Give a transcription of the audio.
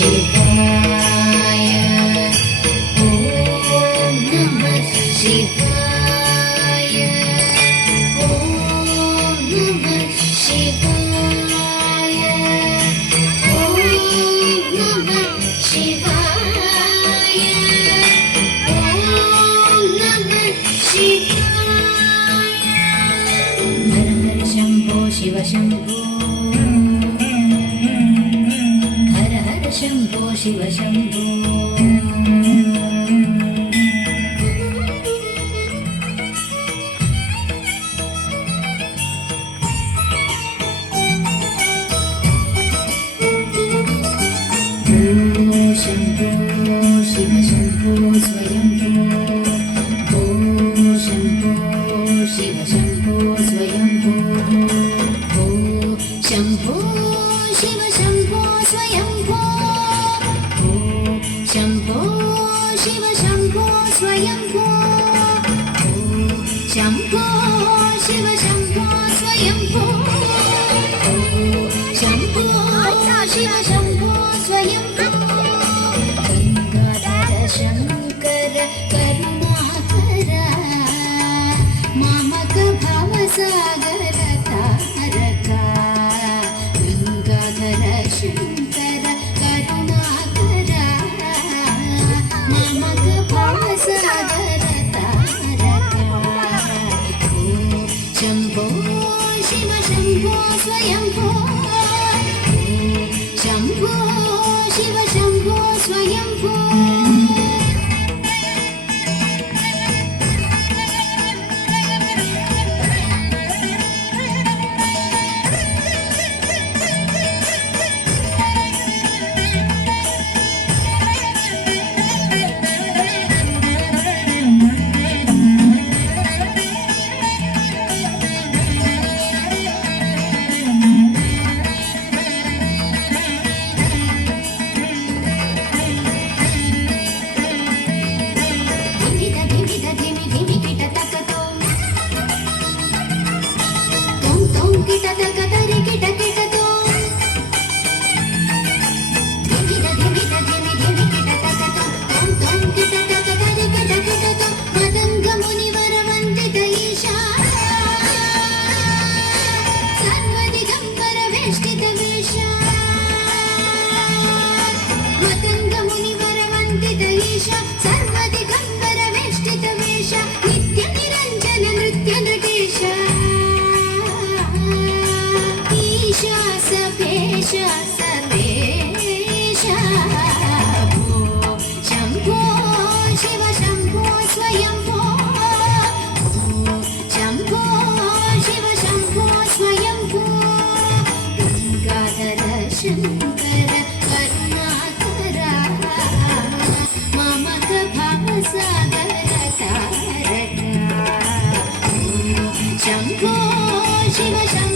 शिवाय ॐ नमः शिवाय ॐ नमः शिवाय ॐ नमः शिवाय ॐ नमः शिवाय हर हर शम्भो शिव शम्भो शम्भो शिव शम्भो शम्भो शिव शम्भो स्वयम्भो शम्भो शिव शम्भो स्वयम्भो शम्भो शिव शम्भो स्वयम्भो शम्भो शिव शम्भो स्वयम्भो शम्भो शिव शम्भो स्वयम्भो शम्भो शिव शम्भो स्वयम्भो गङ्गाधर शङ्कर करुणाकर मामक भवसागर तारक गङ्गाधर शङ्कर करुणाकर मामक भवसागर तारक शम्भो शिव शम्भो स्वयम्भो शम्भो शिव शम्भो स्वयम्भो सर्वेश शम्भो शिव शम्भो स्वयम्भो शम्भो शिव शम्भो स्वयम्भो गङ्गाधर शङ्कर करुणाकर मामक भवसागर तारक शम्भो शिव शम्भो